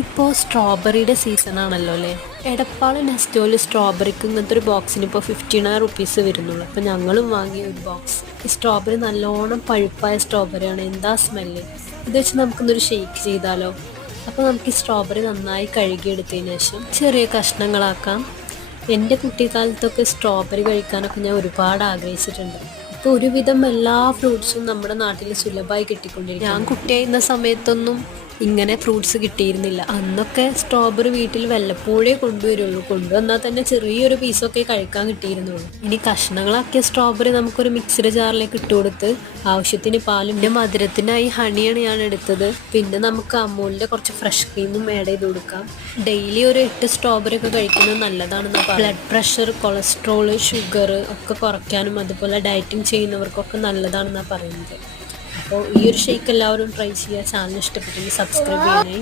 ഇപ്പോൾ സ്ട്രോബെറിയുടെ സീസണാണല്ലോ അല്ലേ. എടപ്പാൾ നെസ്റ്റോയിൽ സ്ട്രോബെറിക്ക് ഇങ്ങനത്തെ ഒരു ബോക്സിന് ഇപ്പോൾ 59 റുപ്പീസ് വരുന്നുള്ളൂ. അപ്പോൾ ഞങ്ങളും വാങ്ങിയ ഒരു ബോക്സ്. ഈ സ്ട്രോബെറി നല്ലോണം പഴുപ്പായ സ്ട്രോബെറിയാണ്. എന്താ സ്മെല്ല്. ഇത് വെച്ച് നമുക്കൊന്നൊരു ഷെയ്ക്ക് ചെയ്താലോ. അപ്പോൾ നമുക്ക് ഈ സ്ട്രോബെറി നന്നായി കഴുകിയെടുത്തതിന് ശേഷം ചെറിയ കഷ്ണങ്ങളാക്കാം. എൻ്റെ കുട്ടിക്കാലത്തൊക്കെ സ്ട്രോബെറി കഴിക്കാനൊക്കെ ഞാൻ ഒരുപാട് ആഗ്രഹിച്ചിട്ടുണ്ട്. ഇപ്പോൾ ഒരുവിധം എല്ലാ ഫ്രൂട്ട്സും നമ്മുടെ നാട്ടിൽ സുലഭമായി കിട്ടിക്കൊണ്ടിരിക്കും. ഞാൻ കുട്ടിയായിരുന്ന സമയത്തൊന്നും ഇങ്ങനെ ഫ്രൂട്ട്സ് കിട്ടിയിരുന്നില്ല. അന്നൊക്കെ സ്ട്രോബെറി വീട്ടിൽ വല്ലപ്പോഴേ കൊണ്ടുവരുള്ളൂ. കൊണ്ടുവന്നാൽ തന്നെ ചെറിയൊരു പീസൊക്കെ കഴിക്കാൻ കിട്ടിയിരുന്നുള്ളൂ. ഇനി കഷ്ണങ്ങളാക്കിയ സ്ട്രോബെറി നമുക്കൊരു മിക്സിയുടെ ജാറിലേക്ക് ഇട്ട് കൊടുത്ത് ആവശ്യത്തിന് പാലും പിന്നെ മധുരത്തിനായി ഹണിയാണ് ഞാൻ എടുത്തത്. പിന്നെ നമുക്ക് അമൂലിൻ്റെ കുറച്ച് ഫ്രഷ് ക്രീമും ആഡ് ചെയ്ത് കൊടുക്കാം. ഡെയിലി ഒരു 8 സ്ട്രോബെറി ഒക്കെ കഴിക്കുന്നത് നല്ലതാണെന്ന് പറയാം. ബ്ലഡ് പ്രഷർ, കൊളസ്ട്രോൾ, ഷുഗർ ഒക്കെ കുറയ്ക്കാനും അതുപോലെ ഡയറ്റിംഗ് ചെയ്യുന്നവർക്കൊക്കെ നല്ലതാണെന്നാണ് പറയുന്നത്. അപ്പോൾ ഈ ഒരു ഷേക്ക് എല്ലാവരും ട്രൈ ചെയ്യുക. ചാനൽ ഇഷ്ടപ്പെട്ടെങ്കിൽ സബ്സ്ക്രൈബ് ചെയ്യണേ.